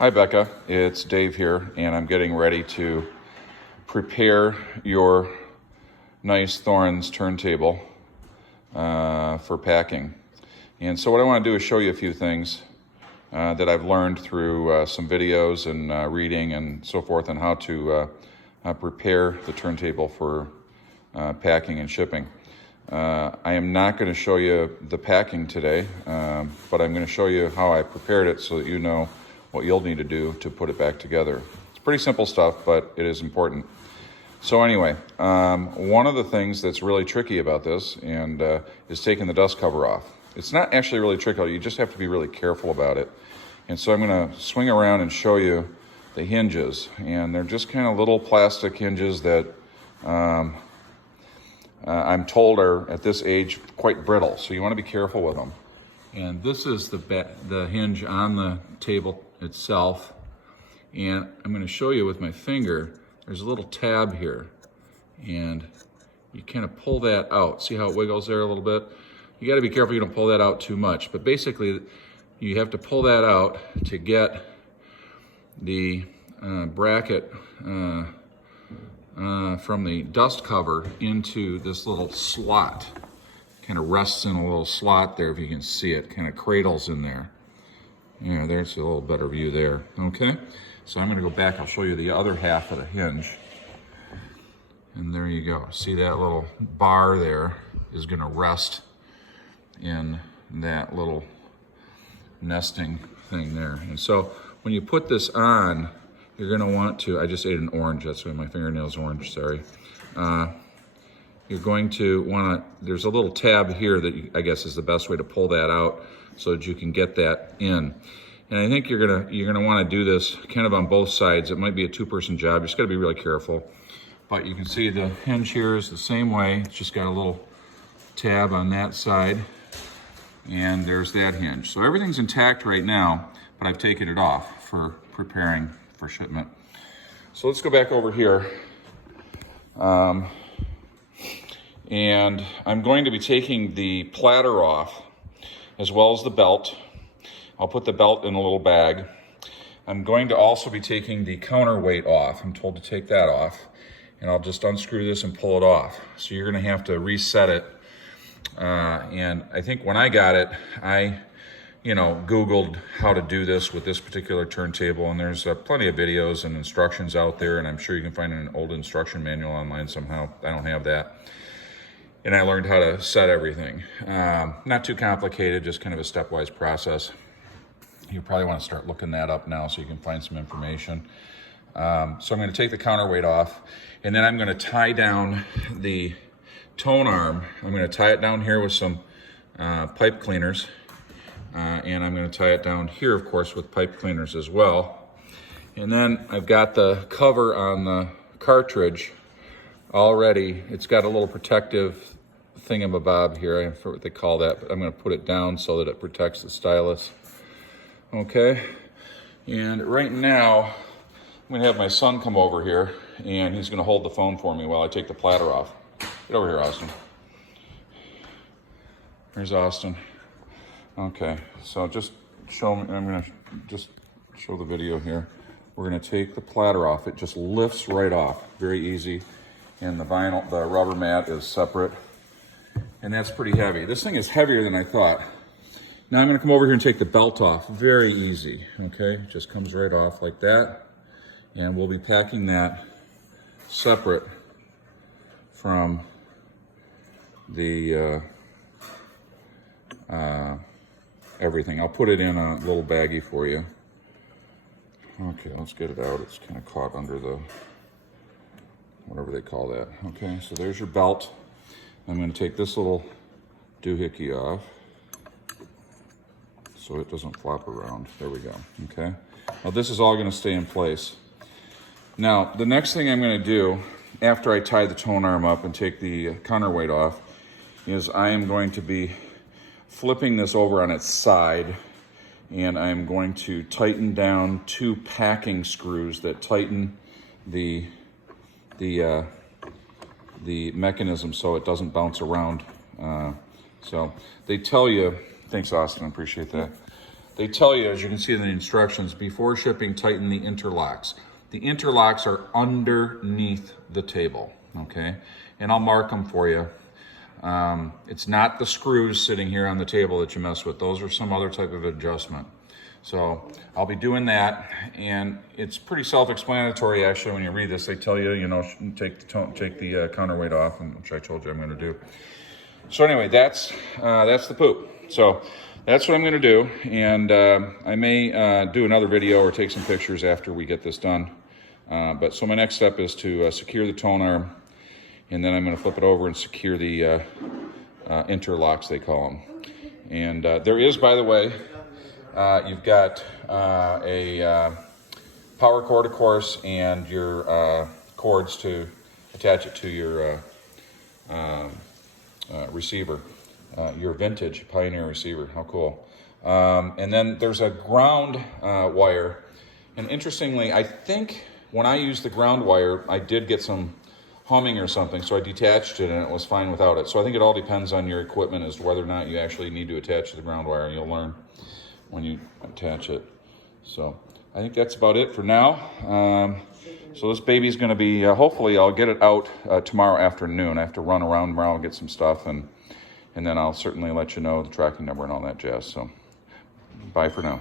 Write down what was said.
Hi Becca, it's Dave here, and I'm getting ready to prepare your nice Thorens turntable for packing. And so what I want to do is show you a few things that I've learned through some videos and reading and so forth on how to prepare the turntable for packing and shipping. I am not going to show you the packing today, but I'm going to show you how I prepared it so that you know what you'll need to do to put it back together. It's pretty simple stuff, but it is important. So anyway, one of the things that's really tricky about this is taking the dust cover off. It's not actually really tricky, you just have to be really careful about it. And so I'm going to swing around and show you the hinges, and they're just kind of little plastic hinges that I'm told are at this age quite brittle, so you want to be careful with them. And this is the hinge on the table itself, and I'm going to show you with my finger. There's a little tab here, and you kind of pull that out. See how it wiggles there a little bit? You got to be careful you don't pull that out too much, but basically you have to pull that out to get the bracket from the dust cover into this little slot. Kind of rests in a little slot there, if you can see it, kind of cradles in there. Yeah, there's a little better view there, okay? So I'm gonna go back, I'll show you the other half of the hinge. And there you go. See that little bar there is gonna rest in that little nesting thing there. And so when you put this on, you're gonna want to, I just ate an orange, that's why my fingernail's orange, sorry. You're going to want to, there's a little tab here that I guess is the best way to pull that out so that you can get that in. And I think you're gonna want to do this kind of on both sides. It might be a two-person job, you just got to be really careful. But you can see the hinge here is the same way. It's just got a little tab on that side, and there's that hinge. So everything's intact right now, but I've taken it off for preparing for shipment. So let's go back over here. And I'm going to be taking the platter off as well as the belt. I'll put the belt in a little bag. I'm going to also be taking the counterweight off. I'm told to take that off. And I'll just unscrew this and pull it off. So you're gonna have to reset it. And I think when I got it, I Googled how to do this with this particular turntable, and there's plenty of videos and instructions out there, and I'm sure you can find an old instruction manual online somehow. I don't have that. And I learned how to set everything. Not too complicated, just kind of a stepwise process. You probably want to start looking that up now so you can find some information. So I'm going to take the counterweight off, and then I'm going to tie down the tone arm. I'm going to tie it down here with some pipe cleaners, and I'm going to tie it down here, of course, with pipe cleaners as well. And then I've got the cover on the cartridge already. It's got a little protective thingamabob here, I forget what they call that, but I'm going to put it down so that it protects the stylus. Okay, and right now I'm going to have my son come over here, and he's going to hold the phone for me while I take the platter off. Get over here, Austin. Here's Austin. Okay, so just show me, I'm going to just show the video here. We're going to take the platter off. It just lifts right off, very easy. And the rubber mat is separate. And that's pretty heavy. This thing is heavier than I thought. Now I'm gonna come over here and take the belt off. Very easy, okay? Just comes right off like that. And we'll be packing that separate from the everything. I'll put it in a little baggie for you. Okay, let's get it out. It's kind of caught under the whatever they call that. Okay, so there's your belt. I'm going to take this little doohickey off so it doesn't flop around. There we go. Okay, now this is all going to stay in place. Now the next thing I'm going to do after I tie the tone arm up and take the counterweight off is I am going to be flipping this over on its side, and I'm going to tighten down two packing screws that tighten the mechanism so it doesn't bounce around. So they tell you, thanks Austin, I appreciate that. they tell you, as you can see in the instructions, before shipping, tighten the interlocks. The interlocks are underneath the table, okay? And I'll mark them for you. It's not the screws sitting here on the table that you mess with. Those are some other type of adjustment. So I'll be doing that, and it's pretty self-explanatory actually when you read this. They tell you, you know, take the counterweight off, and which I told you I'm going to do. So anyway, that's the poop. So that's what I'm going to do, and I may do another video or take some pictures after we get this done. But so my next step is to secure the tone arm, and then I'm going to flip it over and secure the interlocks, they call them. And there is, by the way, you've got a power cord, of course, and your cords to attach it to your receiver, your vintage Pioneer receiver. How cool. And then there's a ground wire. And interestingly, I think when I used the ground wire, I did get some humming or something, so I detached it and it was fine without it. So I think it all depends on your equipment as to whether or not you actually need to attach the ground wire. You'll learn when you attach it. So I think that's about it for now. So this baby's going to be, hopefully I'll get it out tomorrow afternoon. I have to run around tomorrow and get some stuff, and then I'll certainly let you know the tracking number and all that jazz. So bye for now.